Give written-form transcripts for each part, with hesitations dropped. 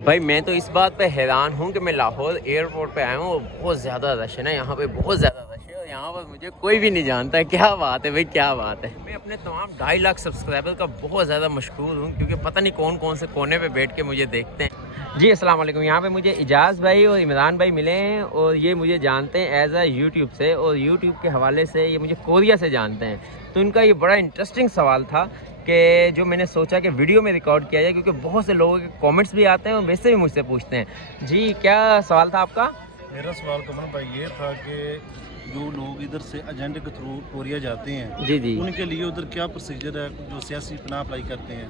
भाई मैं तो इस बात पे हैरान हूँ कि मैं लाहौर एयरपोर्ट पे आया हूँ और बहुत ज़्यादा रश है ना, यहाँ पे बहुत ज़्यादा रश है और यहाँ पर मुझे कोई भी नहीं जानता है। क्या बात है भाई, क्या बात है। मैं अपने तमाम 2.5 लाख सब्सक्राइबर का बहुत ज़्यादा मशहूर हूँ, क्योंकि पता नहीं कौन कौन से कोने पे बैठ के मुझे देखते हैं। जी अस्सलाम वालेकुम। यहाँ पे मुझे इजाज़ भाई और इमरान भाई मिले हैं और ये मुझे जानते हैं एज यूट्यूब से, और यूट्यूब के हवाले से ये मुझे कोरिया से जानते हैं। तो इनका ये बड़ा इंटरेस्टिंग सवाल था कि जो मैंने सोचा कि वीडियो में रिकॉर्ड किया जाए, क्योंकि बहुत से लोगों के कमेंट्स भी आते हैं और वैसे भी मुझसे पूछते हैं। जी क्या सवाल था आपका? मेरा सवाल कमर भाई ये था कि जो लोग इधर से एजेंट के थ्रू कोरिया जाते हैं, जी जी, उनके लिए उधर क्या प्रोसीजर है जो सियासी पनाह अप्लाई करते हैं?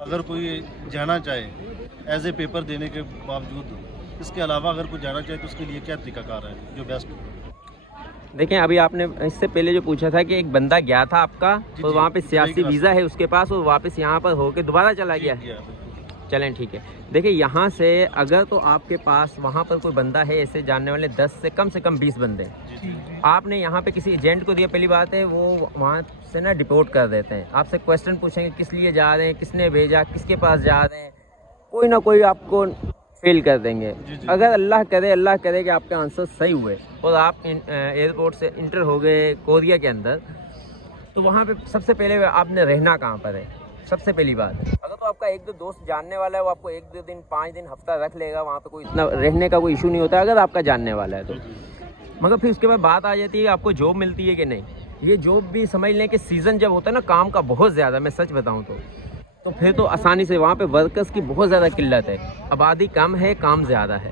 अगर कोई जाना चाहे एज ए पेपर देने के बावजूद, इसके अलावा अगर कोई जाना चाहे तो उसके लिए क्या तरीकाकार है जो बेस्ट? देखें अभी आपने इससे पहले जो पूछा था कि एक बंदा गया था आपका और वहाँ पे सियासी वीज़ा है उसके पास और वापस यहाँ पर होके दोबारा चला गया है। चलें ठीक है। देखिए यहाँ से अगर तो आपके पास वहाँ पर कोई बंदा है, ऐसे जानने वाले 10 से कम 20 बंदे, आपने यहाँ पे किसी एजेंट को दिया, पहली बात है वो वहाँ से ना डिपोर्ट कर देते हैं। आपसे क्वेश्चन पूछेंगे किस लिए जा रहे हैं, किसने भेजा, किसके पास जा रहे हैं, कोई ना कोई आपको फेल कर देंगे। अगर अल्लाह करे कि आपके आंसर सही हुए और आप एयरपोर्ट से इंटर हो गए कोरिया के अंदर, तो वहाँ पे सबसे पहले आपने रहना कहाँ पर है, सबसे पहली बात। अगर तो आपका एक दो दोस्त जानने वाला है, वो आपको 1-2 दिन 5 दिन हफ्ता रख लेगा, वहाँ पे कोई इतना रहने का कोई इशू नहीं होता अगर आपका जानने वाला है तो। मगर फिर उसके बाद बात आ जाती है आपको जॉब मिलती है कि नहीं। ये जॉब भी समझ लें कि सीज़न जब होता है ना काम का बहुत ज़्यादा, मैं सच बताऊँ तो फिर तो आसानी से वहाँ पे वर्कर्स की बहुत ज़्यादा किल्लत है, आबादी कम है, काम ज़्यादा है।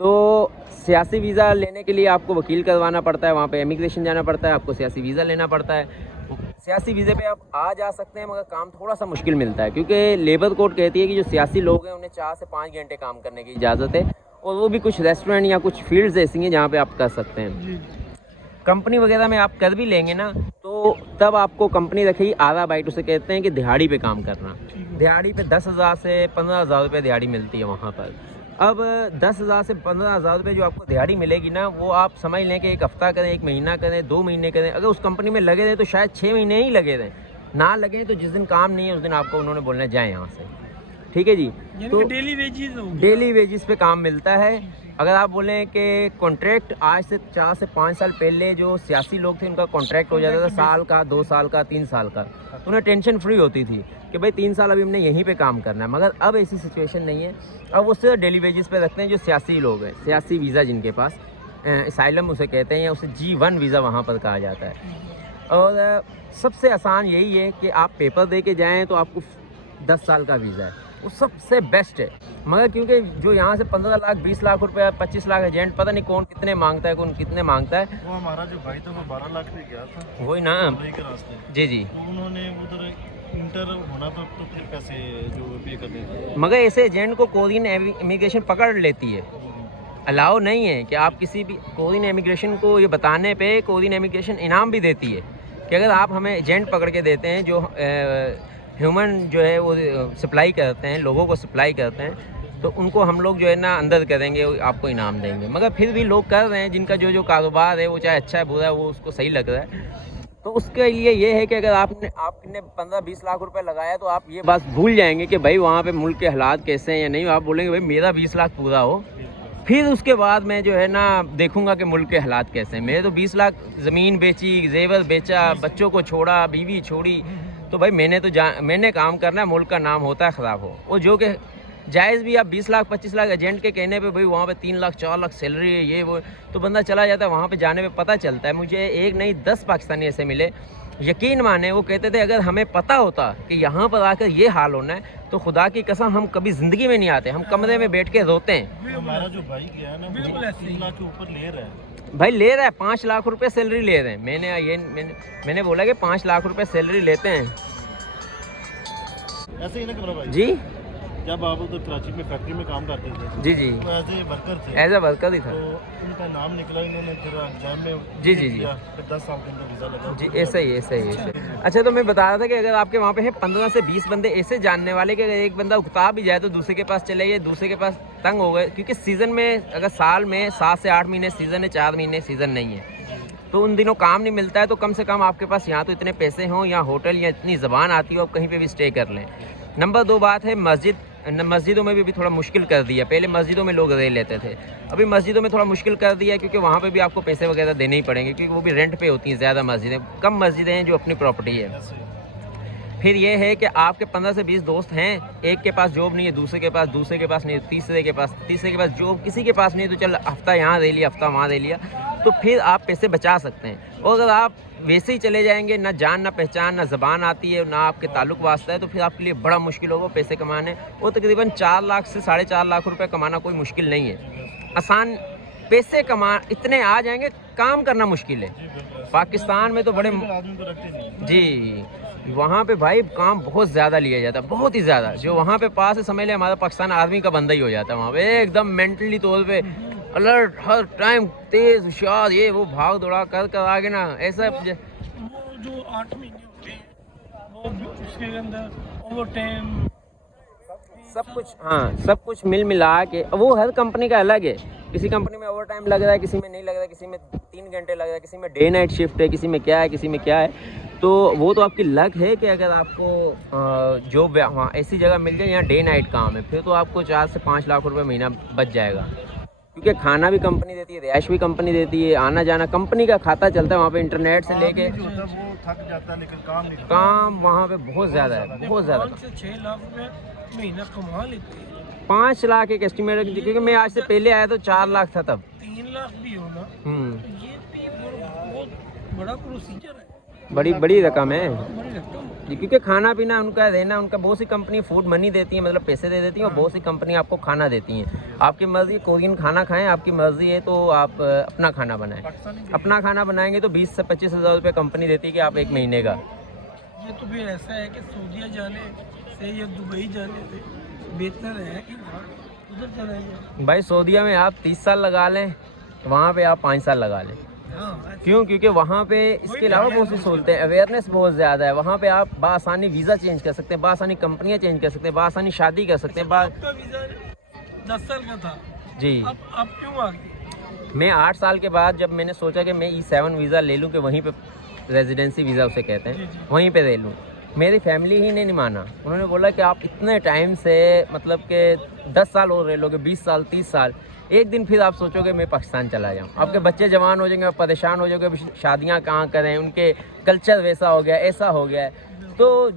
तो सियासी वीज़ा लेने के लिए आपको वकील करवाना पड़ता है, वहाँ पे इमिग्रेशन जाना पड़ता है, आपको सियासी वीज़ा लेना पड़ता है। सियासी वीज़े पे आप आ जा सकते हैं, मगर काम थोड़ा सा मुश्किल मिलता है, क्योंकि लेबर कोड कहती है कि जो सियासी लोग हैं उन्हें 4 से 5 घंटे काम करने की इजाज़त है, और वो भी कुछ रेस्टोरेंट या कुछ फील्ड्स ऐसी हैं जहाँ पर आप कर सकते हैं। कंपनी वगैरह में आप कर भी लेंगे ना, तो तब आपको कंपनी रखेगी आधा बाइट, उसे कहते हैं कि दिहाड़ी पे काम करना। दिहाड़ी पे 10,000 से 15,000 रुपये दिहाड़ी मिलती है वहाँ पर। अब 10,000 से 15,000 रुपये जो आपको दिहाड़ी मिलेगी ना, वो आप समझ लें कि 1 हफ़्ता करें, 1 महीना करें, 2 महीने करें। अगर उस कंपनी में लगे रहे तो शायद 6 महीने ही लगे रहें, ना लगे तो जिस दिन काम नहीं है उस दिन आपको उन्होंने बोलना जाए यहाँ से। ठीक है जी। तो डेली वेजिस पे काम मिलता है। अगर आप बोलें कि कॉन्ट्रैक्ट आज से 4 से 5 साल पहले जो सियासी लोग थे उनका कॉन्ट्रैक्ट हो जाता था साल का, 2 साल का, 3 साल का, तो उन्हें टेंशन फ्री होती थी कि भाई 3 साल अभी हमने यहीं पे काम करना है। मगर अब ऐसी सिचुएशन नहीं है। अब वो सिर्फ डेली वेजिस पे रखते हैं जो सियासी लोग हैं, सियासी वीज़ा जिनके पास, असाइलम उसे कहते हैं, या उसे G1 वीज़ा वहाँ पर कहा जाता है। और सबसे आसान यही है कि आप पेपर दे के जाएँ तो आपको 10 साल का वीज़ा है, वो सबसे बेस्ट है। मगर क्योंकि जो यहाँ से 15 लाख 20 लाख रुपया 25 लाख एजेंट, पता नहीं कौन कितने मांगता है, कौन कितने मांगता है। वो हमारा जो भाई था वो 12 लाख में गया था, वही ना के रास्ते। जी जी। तो उन्होंने उधर इंटर होना था तो फिर पैसे जो पे करने थे। मगर ऐसे एजेंट को कोरियन इमिग्रेशन पकड़ लेती है, अलाउ नहीं है कि आप किसी भी कोरियन इमिग्रेशन को ये बताने पे कोरियन इमिग्रेशन इनाम भी देती है कि अगर आप हमें एजेंट पकड़ के देते हैं जो ह्यूमन जो है वो सप्लाई करते हैं, लोगों को सप्लाई करते हैं, तो उनको हम लोग जो है ना अंदर करेंगे, आपको इनाम देंगे। मगर फिर भी लोग कर रहे हैं, जिनका जो कारोबार है वो चाहे अच्छा है बुरा है, वो उसको सही लग रहा है। तो उसके लिए ये है कि अगर आपने 15-20 लाख रुपए लगाया तो आप ये बात भूल जाएंगे कि भाई वहाँ पे मुल्क के हालात कैसे हैं या नहीं। आप बोलेंगे भाई मेरा 20 लाख पूरा हो, फिर उसके बाद मैं जो है ना देखूंगा कि मुल्क के हालात कैसे हैं। मेरे तो 20 लाख ज़मीन बेची, जेवर बेचा, बच्चों को छोड़ा, बीवी छोड़ी, तो भाई मैंने काम करना है, मुल्क का नाम होता है ख़राब हो। और जो कि जायज़ भी, आप 20 लाख 25 लाख एजेंट के कहने पे भाई वहाँ पे 3 लाख 4 लाख सैलरी है, ये वो, तो बंदा चला जाता है। वहाँ पे जाने पे पता चलता है, मुझे 1 नहीं 10 पाकिस्तानी ऐसे मिले, यकीन माने वो कहते थे अगर हमें पता होता कि यहाँ पर आकर ये हाल होना है तो खुदा की कसम हम कभी ज़िंदगी में नहीं आते, हम कमरे में बैठ के रोते हैं। हमारा जो भाई गया है ना, बिल्कुल 3 लाख के ऊपर ले रहा है भाई, ले रहा है 5 लाख रुपए सैलरी ले रहे हैं। मैंने बोला कि 5 लाख रुपए सैलरी लेते हैं। ऐसे ही ना कमरा भाई जी, जब आप उधर कराची में फैक्ट्री में काम करते थे जी जी, तो एज ए वर्कर थे, एज ए वर्कर ही था। तो उनका नाम निकला, इन्होंने फिर एग्जाम में जी जी जी फिर 10 साल का वीज़ा लगा जी, ऐसा ही ऐसा ही ऐसा ही। अच्छा, तो मैं बता रहा था कि अगर आपके वहाँ पे है 15 से 20 बंदे ऐसे जानने वाले कि अगर एक बंदा उकता भी जाए तो दूसरे के पास चले गए, दूसरे के पास तंग हो गए, क्योंकि सीज़न में अगर साल में 7 से 8 महीने सीज़न है, 4 महीने सीज़न नहीं है, तो उन दिनों काम नहीं मिलता है। तो कम से कम आपके पास यहाँ तो इतने पैसे हों या होटल या इतनी ज़बान आती हो, आप कहीं पे भी स्टे कर लें। नंबर 2 बात है मस्जिदों में भी थोड़ा मुश्किल कर दिया। पहले मस्जिदों में लोग रह लेते थे, अभी मस्जिदों में थोड़ा मुश्किल कर दिया, क्योंकि वहाँ पे भी आपको पैसे वगैरह देने ही पड़ेंगे, क्योंकि वो भी रेंट पे होती हैं ज़्यादा मस्जिदें। कम मस्जिदें हैं जो अपनी प्रॉपर्टी है। फिर ये है कि आपके 15 से 20 दोस्त हैं, एक के पास जॉब नहीं है, दूसरे के पास नहीं, तीसरे के पास जॉब, किसी के पास नहीं, तो चल हफ्ता यहाँ दे लिया, हफ्ता वहाँ दे लिया, तो फिर आप पैसे बचा सकते हैं। और अगर आप वैसे ही चले जाएंगे, ना जान ना पहचान, ना ज़बान आती है, ना आपके ताल्लुक वास्ता है, तो फिर आपके लिए बड़ा मुश्किल होगा पैसे कमाने। और तकरीबन 4 लाख से 4.5 लाख रुपए कमाना कोई मुश्किल नहीं है, आसान पैसे इतने आ जाएंगे, काम करना मुश्किल है। पाकिस्तान में तो बड़े जी, वहाँ पे भाई काम बहुत ज़्यादा लिया जाता है, बहुत ही ज़्यादा। जो वहाँ पे पास है, समझ ले हमारा पाकिस्तान आर्मी का बंदा ही हो जाता है वहाँ पे, एकदम मेंटली तौर पे अलर्ट, हर टाइम तेज होशियार, ये वो भाग दौड़ा कर आगे ना, ऐसा वो जो 8 महीने होते हैं वो उसके अंदर ओवर टाइम सब कुछ, हाँ सब कुछ मिल मिला के, वो हर कंपनी का अलग है। किसी कंपनी में ओवर टाइम लग रहा है, किसी में नहीं लग रहा है, किसी में 3 घंटे लग रहा है, किसी में डे नाइट शिफ्ट है, किसी में क्या है, किसी में क्या है। तो वो तो आपकी लक है कि अगर आपको जॉब वहाँ ऐसी जगह मिल जाए यहाँ डे नाइट काम है, फिर तो आपको 4 से 5 लाख रुपए महीना बच जाएगा, क्योंकि खाना भी कंपनी देती है, रिहाइश भी कंपनी देती है, आना जाना कंपनी का खाता चलता है वहाँ पे, इंटरनेट से लेके वो थक जाता है, लेकिन काम नहीं काम वहाँ पे बहुत ज़्यादा है, बहुत ज़्यादा। 5 से 6 लाख रुपए महीना कमा लेते हैं। 5 लाख एक एस्टिमेट, क्योंकि मैं आज से पहले आया तो 4 लाख था तब। 3 लाख भी हो ना, तो ये भी बहुत बड़ा प्रोसीजर है, बड़ी रकम है बड़ी रकम। जी, क्योंकि खाना पीना उनका रहना, उनका बहुत सी कंपनी फूड मनी देती है, मतलब पैसे दे देती हैं, और बहुत सी कंपनी आपको खाना देती हैं। आपकी मर्ज़ी, कोरियन खाना खाएं, आपकी मर्ज़ी है तो आप अपना खाना बनाएं। अपना खाना बनाएंगे तो 20 से 25 हज़ार रुपये कंपनी देती है कि आप 1 महीने का। ये तो फिर ऐसा है कि सऊदीया जाने से या दुबई जाने से बेहतर है कि उधर चला जाए। भाई सऊदीया में आप 30 साल लगा लें, वहाँ पे आप 5 साल लगा लें। हाँ, क्यों? क्योंकि वहाँ पे इसके अलावा बहुत सी सहूलतें हैं, अवेयरनेस बहुत ज़्यादा है। वहाँ पे आप बासानी वीज़ा चेंज कर सकते हैं, बासानी कंपनियाँ चेंज कर सकते हैं, बासानी शादी कर सकते हैं। आपका वीज़ा 10 साल का था जी, अब क्यों आ गए? मैं 8 साल के बाद जब मैंने सोचा कि मैं E7 वीज़ा ले लूँ, कि वहीं पे रेजिडेंसी वीज़ा उसे कहते हैं, वहीं पे ले लूँ, मेरी फैमिली ही नहीं माना। उन्होंने बोला कि आप इतने टाइम से, मतलब कि 10 साल और रह लोगे, 20 साल 30 साल, एक दिन फिर आप सोचोगे मैं पाकिस्तान चला जाऊँ। आपके बच्चे जवान हो जाएंगे, आप परेशान हो जाओगे, शादियाँ कहाँ करें, उनके कल्चर वैसा हो गया, ऐसा हो गया है। तो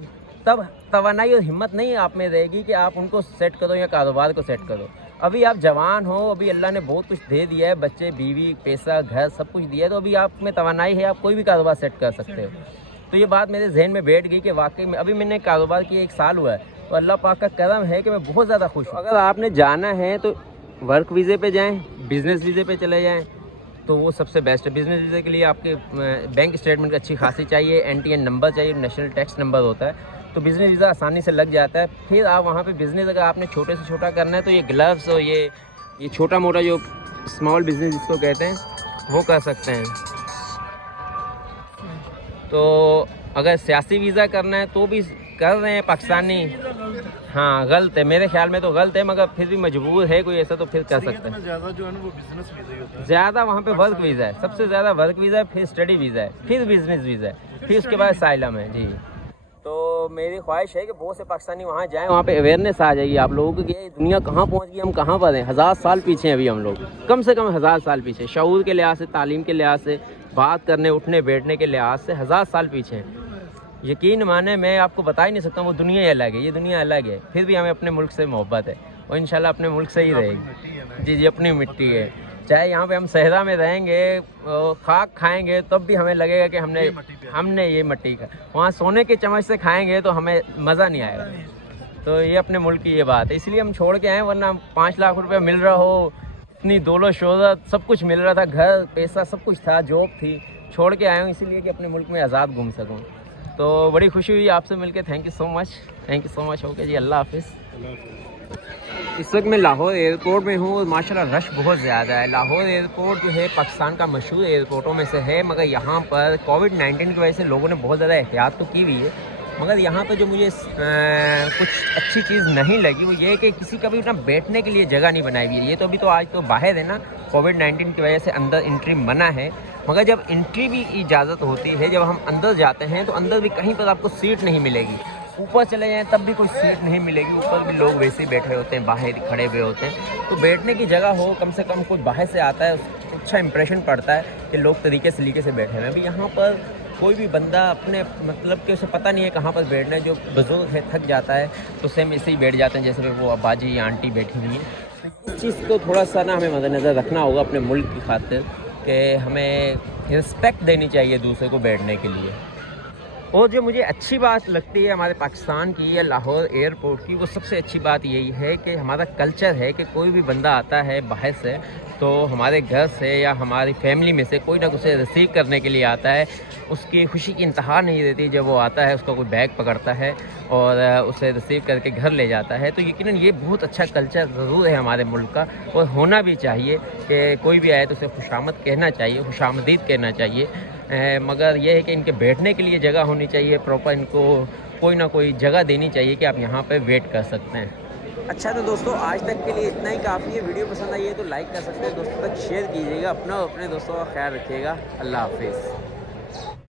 तब तवानाई और हिम्मत नहीं आप में रहेगी कि आप उनको सेट करो या कारोबार को सेट करो। अभी आप जवान हो, अभी अल्लाह ने बहुत कुछ दे दिया है, बच्चे, बीवी, पैसा, घर, सब कुछ दिया है, तो अभी आप में तवानाई है, आप कोई भी कारोबार सेट कर सकते हो। तो ये बात मेरे जहन में बैठ गई कि वाकई में अभी मैंने कारोबार किया 1 साल हुआ है, तो अल्लाह पाक का करम है कि मैं बहुत ज़्यादा खुश हूँ। अगर आपने जाना है तो वर्क वीज़े पे जाएं, बिज़नेस वीज़े पे चले जाएं, तो वो सबसे बेस्ट है। बिज़नेस वीज़े के लिए आपके बैंक स्टेटमेंट अच्छी खासी चाहिए, NTN नंबर चाहिए, नेशनल टैक्स नंबर होता है, तो बिज़नेस वीज़ा आसानी से लग जाता है। फिर आप वहाँ पे बिज़नेस अगर आपने छोटे से छोटा करना है, तो ये ग्लव्स और ये छोटा मोटा जो स्मॉल बिज़नेस जिसको कहते हैं, वो कर सकते हैं। तो अगर सियासी वीज़ा करना है तो भी कर रहे हैं पाकिस्तानी। हाँ गलत है, मेरे ख्याल में तो गलत है, मगर फिर भी मजबूर है कोई ऐसा तो फिर कर सकते हैं। ज़्यादा जो है ना वो बिजनेस वीज़ा ही होता है। ज़्यादा वहाँ पे वर्क वीज़ा है, सबसे ज़्यादा वर्क वीज़ा है, फिर स्टडी वीज़ा है, फिर बिजनेस वीज़ा है, फिर उसके बाद साइलम है जी। तो मेरी ख्वाहिश है कि बहुत से पाकिस्तानी वहाँ जाएँ, वहाँ पे अवेयरनेस आ जाएगी आप लोगों को कि ये दुनिया कहाँ पहुँच गई, हम कहाँ पर हैं। 1000 साल पीछे हैं अभी हम लोग, कम से कम 1000 साल पीछे, शऊर के लिहाज से, तालीम के लिहाज से, बात करने उठने बैठने के लिहाज से 1000 साल पीछे हैं। यकीन माने, मैं आपको बता ही नहीं सकता, वो दुनिया ही अलग है, ये दुनिया अलग है। फिर भी हमें अपने मुल्क से मोहब्बत है और इंशाल्लाह अपने मुल्क से ही रहेगी। जी, अपनी मिट्टी है। चाहे यहाँ पे हम सहरा में रहेंगे, खाक खाएंगे, तब भी हमें लगेगा कि हमने ये मट्टी का, वहाँ सोने के चम्मच से खाएंगे तो हमें मज़ा नहीं आएगा। तो ये अपने मुल्क की ये बात है, इसलिए हम छोड़ के आए, वरना 5 लाख रुपये मिल रहा हो, इतनी दौलत शोहरत सब कुछ मिल रहा था, घर पैसा सब कुछ था, जॉब थी, छोड़ के आया हूँ इसीलिए कि अपने मुल्क में आज़ाद घूम सकूँ। तो बड़ी खुशी हुई आपसे मिलके, thank you so much. Okay जी, अल्लाह हाफिज़। इस वक्त मैं लाहौर एयरपोर्ट में हूँ और माशाल्लाह रश बहुत ज़्यादा है। लाहौर एयरपोर्ट जो है पाकिस्तान का मशहूर एयरपोर्टों में से है, मगर यहाँ पर कोविड-19 की वजह से लोगों ने बहुत ज़्यादा एहतियात तो की हुई है, मगर यहाँ पर जो मुझे कुछ अच्छी चीज़ नहीं लगी वो ये है कि किसी का भी ना बैठने के लिए जगह नहीं बनाई हुई है। ये तो अभी तो आज तो बाहर है ना, कोविड-19 की वजह से अंदर एंट्री मना है, मगर जब एंट्री भी इजाज़त होती है, जब हम अंदर जाते हैं तो अंदर भी कहीं पर आपको सीट नहीं मिलेगी। ऊपर चले जाएं तब भी कोई सीट नहीं मिलेगी, ऊपर भी लोग वैसे ही बैठे होते हैं, बाहर खड़े हुए होते हैं। तो बैठने की जगह हो, कम से कम कोई बाहर से आता है, अच्छा इंप्रेशन पड़ता है कि लोग तरीके से बैठे हुए हैं। अभी यहाँ पर कोई भी बंदा अपने मतलब कि उसे पता नहीं है कहाँ पर बैठना है। जो बुजुर्ग है थक जाता है तो सेम ऐसे ही बैठ जाते हैं जैसे वो बाजी या आंटी बैठी हुई है। इस चीज़ को थोड़ा सा ना हमें मद्देनज़र रखना होगा अपने मुल्क की खातिर कि हमें रिस्पेक्ट देनी चाहिए दूसरे को बैठने के लिए। और जो मुझे अच्छी बात लगती है हमारे पाकिस्तान की या लाहौर एयरपोर्ट की, वो सबसे अच्छी बात यही है कि हमारा कल्चर है कि कोई भी बंदा आता है बाहर से तो हमारे घर से या हमारी फैमिली में से कोई ना उसे रिसीव करने के लिए आता है। उसकी खुशी की इंतहा नहीं रहती जब वो आता है, उसका कोई बैग पकड़ता है और उसे रिसीव करके घर ले जाता है। तो यकीनन ये बहुत अच्छा कल्चर ज़रूर है हमारे मुल्क का और होना भी चाहिए कि कोई भी आए तो उसे खुशामद कहना चाहिए, खुशामदीद कहना चाहिए। मगर यह है कि इनके बैठने के लिए जगह होनी चाहिए प्रॉपर, इनको कोई ना कोई जगह देनी चाहिए कि आप यहाँ पे वेट कर सकते हैं। अच्छा तो दोस्तों आज तक के लिए इतना ही काफ़ी है। वीडियो पसंद आई है तो लाइक कर सकते हैं, दोस्तों तक शेयर कीजिएगा, अपना और अपने दोस्तों का ख्याल रखिएगा। अल्लाह हाफिज़।